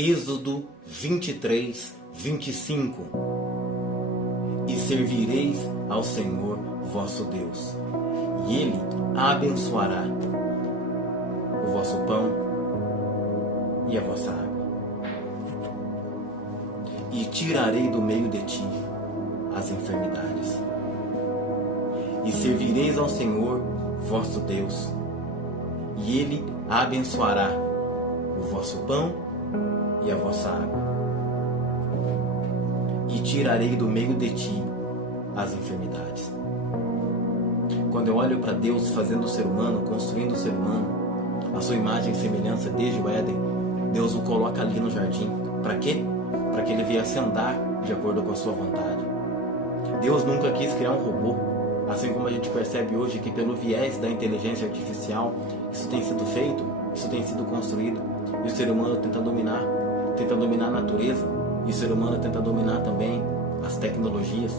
Êxodo 23, 25. E servireis ao Senhor vosso Deus, e Ele abençoará o vosso pão e a vossa água. E tirarei do meio de ti as enfermidades. E servireis ao Senhor vosso Deus, e Ele abençoará o vosso pão e a vossa água. E tirarei do meio de ti as enfermidades. Quando eu olho para Deus fazendo o ser humano, construindo o ser humano, a sua imagem e semelhança desde o Éden, Deus o coloca ali no jardim. Para quê? Para que ele viesse andar de acordo com a sua vontade. Deus nunca quis criar um robô, assim como a gente percebe hoje que pelo viés da inteligência artificial, isso tem sido feito, isso tem sido construído, e o ser humano tenta dominar a natureza, e o ser humano tenta dominar também as tecnologias.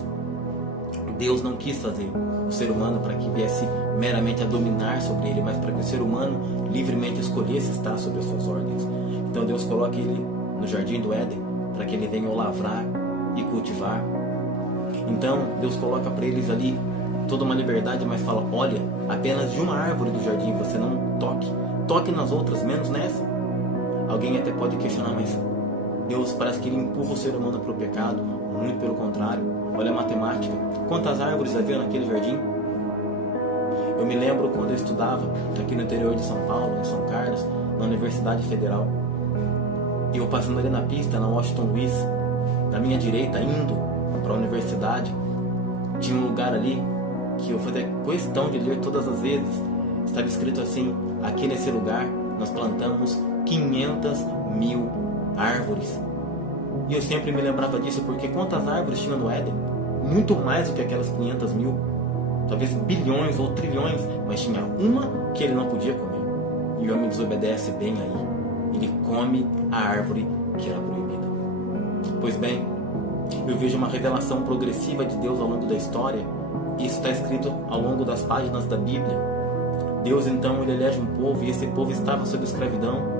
Deus não quis fazer o ser humano para que viesse meramente a dominar sobre ele, mas para que o ser humano livremente escolhesse estar sob as suas ordens. Então Deus coloca ele no jardim do Éden para que ele venha lavrar e cultivar. Então Deus coloca para eles ali toda uma liberdade, mas fala: olha, apenas de uma árvore do jardim você não toque nas outras, menos nessa. Alguém até pode questionar, mas Deus parece que ele empurra o ser humano para o pecado. Muito pelo contrário. Olha a matemática. Quantas árvores havia naquele jardim? Eu me lembro quando eu estudava aqui no interior de São Paulo, em São Carlos, na Universidade Federal. E eu passando ali na pista, na Washington Luiz, na minha direita, indo para a universidade, tinha um lugar ali que eu fazia questão de ler todas as vezes. Estava escrito assim: aqui nesse lugar nós plantamos 500.000 árvores. E eu sempre me lembrava disso, porque quantas árvores tinha no Éden? Muito mais do que aquelas 500.000, talvez bilhões ou trilhões, mas tinha uma que ele não podia comer. E o homem desobedece bem aí, ele come a árvore que era proibida. Pois bem, eu vejo uma revelação progressiva de Deus ao longo da história. Isso está escrito ao longo das páginas da Bíblia. Deus então ele elege um povo, e esse povo estava sob escravidão.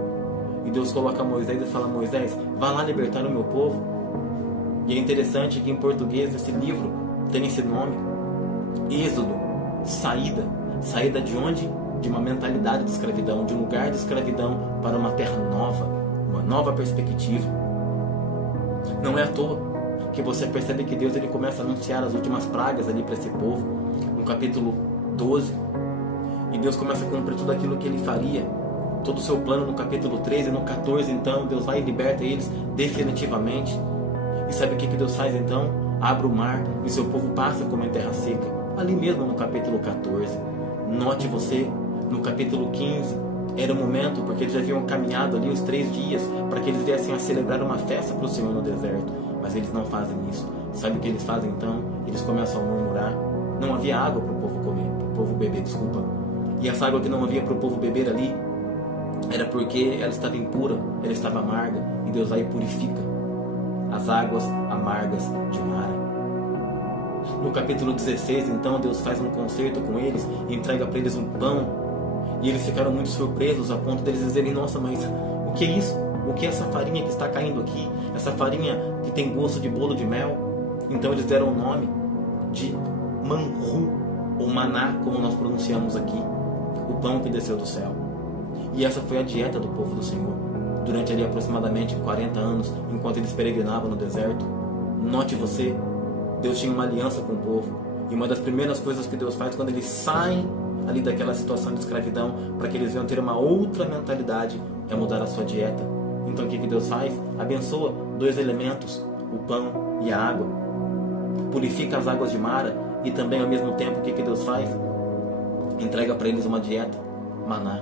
E Deus coloca Moisés e fala: Moisés, vá lá libertar o meu povo. E é interessante que em português esse livro tem esse nome: Êxodo, saída. Saída de onde? De uma mentalidade de escravidão, de um lugar de escravidão para uma terra nova, uma nova perspectiva. Não é à toa que você percebe que Deus ele começa a anunciar as últimas pragas ali para esse povo, no capítulo 12. E Deus começa a cumprir tudo aquilo que ele faria, todo o seu plano no capítulo 13 e no 14. Então Deus vai e liberta eles definitivamente. E sabe o que Deus faz então? Abre o mar e o seu povo passa como em terra seca. Ali mesmo no capítulo 14. Note você, no capítulo 15, era o momento, porque eles já haviam caminhado ali os 3 dias para que eles viessem a celebrar uma festa para o Senhor no deserto. Mas eles não fazem isso. Sabe o que eles fazem então? Eles começam a murmurar. Não havia água para o povo comer, para o povo beber, desculpa. E essa água que não havia para o povo beber ali era porque ela estava impura, ela estava amarga, e Deus vai e purifica as águas amargas de Mara. No capítulo 16, então, Deus faz um concerto com eles e entrega para eles um pão, e eles ficaram muito surpresos a ponto deles dizerem: nossa, mas o que é isso? O que é essa farinha que está caindo aqui? Essa farinha que tem gosto de bolo de mel? Então eles deram o nome de manru, ou maná, como nós pronunciamos aqui, o pão que desceu do céu. E essa foi a dieta do povo do Senhor durante ali aproximadamente 40 anos, enquanto eles peregrinavam no deserto. Note você, Deus tinha uma aliança com o povo, e uma das primeiras coisas que Deus faz quando eles saem ali daquela situação de escravidão, para que eles venham ter uma outra mentalidade, é mudar a sua dieta. Então o que Deus faz? Abençoa 2 elementos, o pão e a água. Purifica as águas de Mara, e também ao mesmo tempo o que Deus faz? Entrega para eles uma dieta, maná.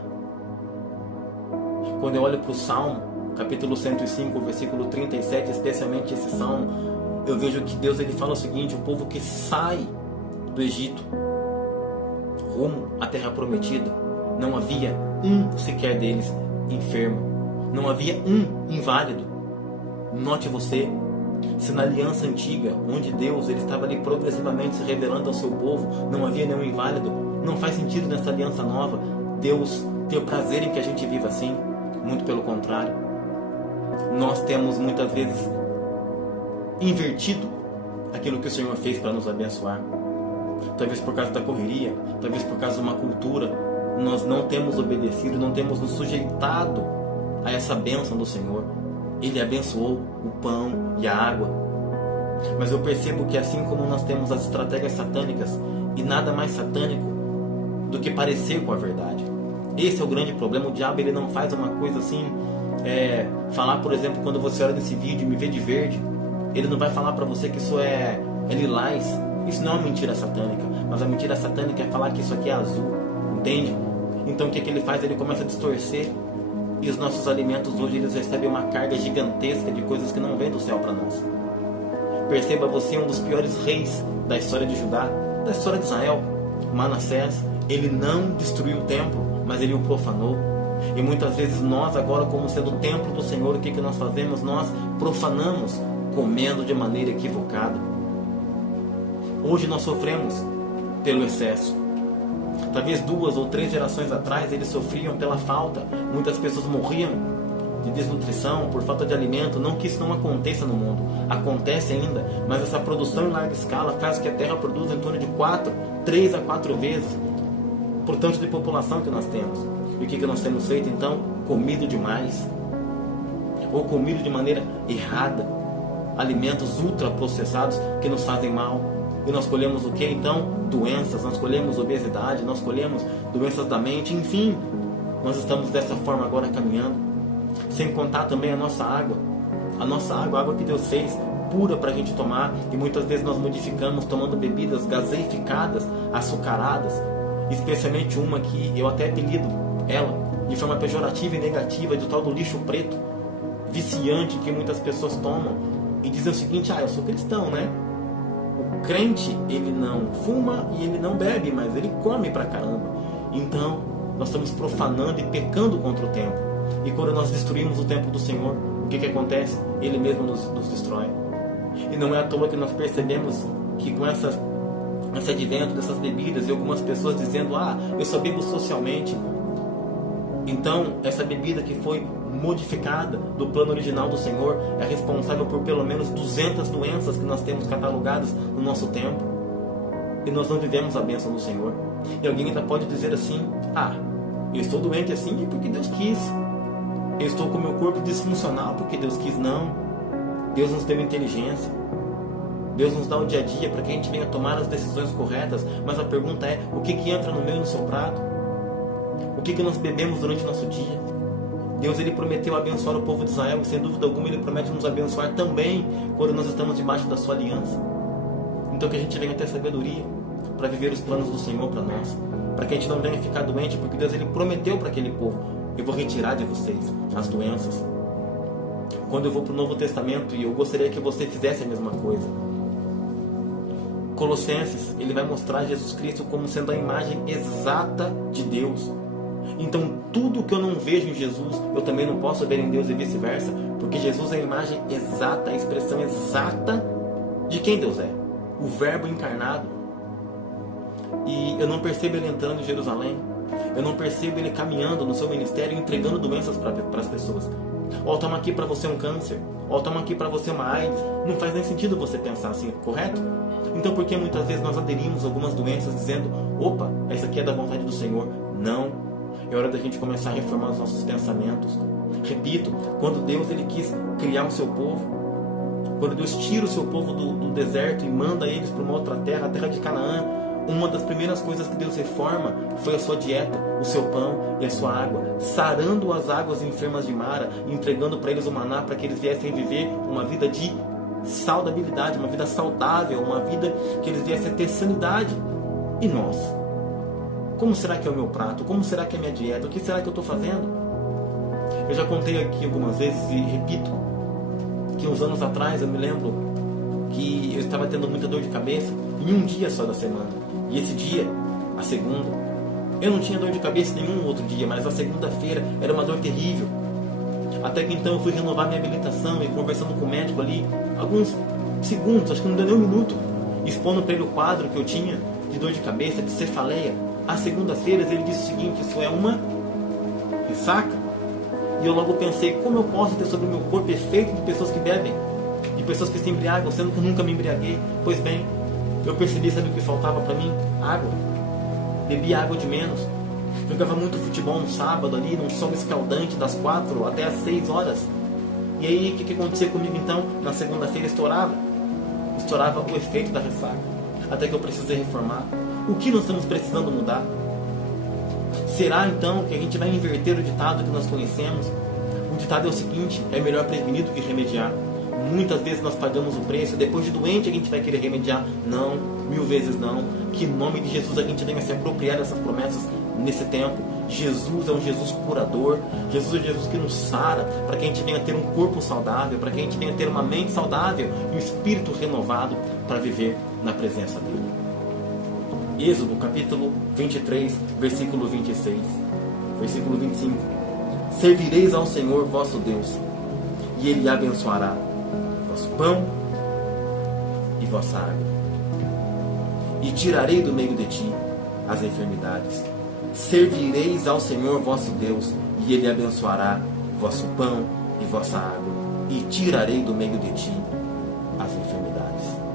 Quando eu olho para o Salmo, capítulo 105, versículo 37, especialmente esse Salmo, eu vejo que Deus ele fala o seguinte: o povo que sai do Egito rumo à terra prometida, não havia um sequer deles enfermo, não havia um inválido. Note você, se na aliança antiga, onde Deus ele estava ali progressivamente se revelando ao seu povo, não havia nenhum inválido, não faz sentido nessa aliança nova Deus ter prazer em que a gente viva assim. Muito pelo contrário. nós temos muitas vezes invertido aquilo que o Senhor fez para nos abençoar. Talvez por causa da correria, talvez por causa de uma cultura, nós não temos obedecido, não temos nos sujeitado a essa bênção do Senhor. Ele abençoou o pão e a água. Mas eu percebo que assim como nós temos as estratégias satânicas, e nada mais satânico do que parecer com a verdade. Esse é o grande problema. O diabo, ele não faz uma coisa assim, falar, por exemplo, quando você olha nesse vídeo e me vê de verde, ele não vai falar para você que isso é lilás. Isso não é uma mentira satânica, mas a mentira satânica é falar que isso aqui é azul, entende? Então o que ele faz? Ele começa a distorcer, e os nossos alimentos hoje eles recebem uma carga gigantesca de coisas que não vêm do céu para nós. Perceba, você é um dos piores reis da história de Judá, da história de Israel. Manassés, ele não destruiu o templo, mas ele o profanou. E muitas vezes nós agora, como sendo o templo do Senhor, o que nós fazemos? Nós profanamos, comendo de maneira equivocada. Hoje nós sofremos pelo excesso. Talvez 2 ou 3 gerações atrás eles sofriam pela falta. Muitas pessoas morriam de desnutrição, por falta de alimento. Não que isso não aconteça no mundo, acontece ainda, mas essa produção em larga escala faz que a terra produza em torno de 3 a 4 vezes por tanto de população que nós temos. E o que nós temos feito então? Comido demais, ou comido de maneira errada, alimentos ultraprocessados que nos fazem mal. E nós colhemos o que então? Doenças, nós colhemos obesidade, nós colhemos doenças da mente, enfim, nós estamos dessa forma agora caminhando. Sem contar também a nossa água, a água que Deus fez pura para a gente tomar, e muitas vezes nós modificamos tomando bebidas gaseificadas, açucaradas, especialmente uma que eu até apelido ela de forma pejorativa e negativa de tal do lixo preto, viciante, que muitas pessoas tomam e dizem o seguinte: eu sou cristão, né? O crente, ele não fuma e ele não bebe, mas ele come pra caramba. Então, nós estamos profanando e pecando contra o templo. E quando nós destruímos o templo do Senhor, o que acontece? Ele mesmo nos destrói. E não é à toa que nós percebemos que com esse advento dessas bebidas, e algumas pessoas dizendo: eu só bebo socialmente. Então, essa bebida que foi modificada do plano original do Senhor é responsável por pelo menos 200 doenças que nós temos catalogadas no nosso tempo. E nós não vivemos a bênção do Senhor. E alguém ainda pode dizer assim: eu estou doente assim porque Deus quis. Eu estou com o meu corpo disfuncional porque Deus quis. Não. Deus nos deu inteligência. Deus nos dá o dia a dia para que a gente venha tomar as decisões corretas. Mas a pergunta é: o que entra no meu e no seu prato? O que nós bebemos durante o nosso dia? Deus, ele prometeu abençoar o povo de Israel, e sem dúvida alguma ele promete nos abençoar também quando nós estamos debaixo da sua aliança. Então que a gente venha ter sabedoria para viver os planos do Senhor para nós, para que a gente não venha ficar doente, porque Deus, ele prometeu para aquele povo: eu vou retirar de vocês as doenças. Quando eu vou para o Novo Testamento, e eu gostaria que você fizesse a mesma coisa, Colossenses, ele vai mostrar Jesus Cristo como sendo a imagem exata de Deus. Então tudo que eu não vejo em Jesus, eu também não posso ver em Deus, e vice-versa, porque Jesus é a imagem exata, a expressão exata de quem Deus é, o Verbo encarnado. E eu não percebo ele entrando em Jerusalém, eu não percebo ele caminhando no seu ministério, entregando doenças para as pessoas. Toma aqui para você um câncer, toma aqui para você uma AIDS. Não faz nem sentido você pensar assim, correto? Então por que muitas vezes nós aderimos a algumas doenças dizendo: opa, essa aqui é da vontade do Senhor? Não. É hora da gente começar a reformar os nossos pensamentos. Repito, quando Deus, ele quis criar o seu povo, quando Deus tira o seu povo do deserto e manda eles para uma outra terra, a terra de Canaã, uma das primeiras coisas que Deus reforma foi a sua dieta, o seu pão e a sua água, sarando as águas enfermas de Mara, entregando para eles o maná para que eles viessem viver uma vida de saudabilidade, uma vida saudável, uma vida que eles viessem ter sanidade. E nós? Como será que é o meu prato? Como será que é a minha dieta? O que será que eu estou fazendo? Eu já contei aqui algumas vezes e repito que uns anos atrás eu me lembro que eu estava tendo muita dor de cabeça em um dia só da semana. E esse dia, a segunda, eu não tinha dor de cabeça nenhum outro dia, mas a segunda-feira era uma dor terrível. Até que então eu fui renovar minha habilitação e conversando com o médico ali, alguns segundos, acho que não deu nem um minuto, expondo para ele o quadro que eu tinha de dor de cabeça, de cefaleia. Às segundas-feiras ele disse o seguinte: isso é uma ressaca. E eu logo pensei, como eu posso ter sobre o meu corpo efeito de pessoas que bebem, de pessoas que se embriagam, sendo que eu nunca me embriaguei? Pois bem, eu percebi, sabe o que faltava para mim? Água. Bebia água de menos. Jogava muito futebol no sábado ali, num sol escaldante, das 4 até as 6 horas. E aí, o que acontecia comigo então? Na segunda-feira estourava o efeito da ressaca. Até que eu precisei reformar. O que nós estamos precisando mudar? Será então que a gente vai inverter o ditado que nós conhecemos? O ditado é o seguinte: é melhor prevenir do que remediar. Muitas vezes nós pagamos o preço, depois de doente a gente vai querer remediar. Não, 1000 vezes não. Que em nome de Jesus a gente venha se apropriar dessas promessas nesse tempo. Jesus é um Jesus curador. Jesus é um Jesus que nos sara, para que a gente venha ter um corpo saudável, para que a gente venha ter uma mente saudável e um espírito renovado para viver na presença dele. Êxodo capítulo 23, versículo 26, versículo 25. Servireis ao Senhor vosso Deus, e Ele abençoará vosso pão e vossa água. E tirarei do meio de ti as enfermidades. Servireis ao Senhor vosso Deus, e Ele abençoará vosso pão e vossa água. E tirarei do meio de ti as enfermidades.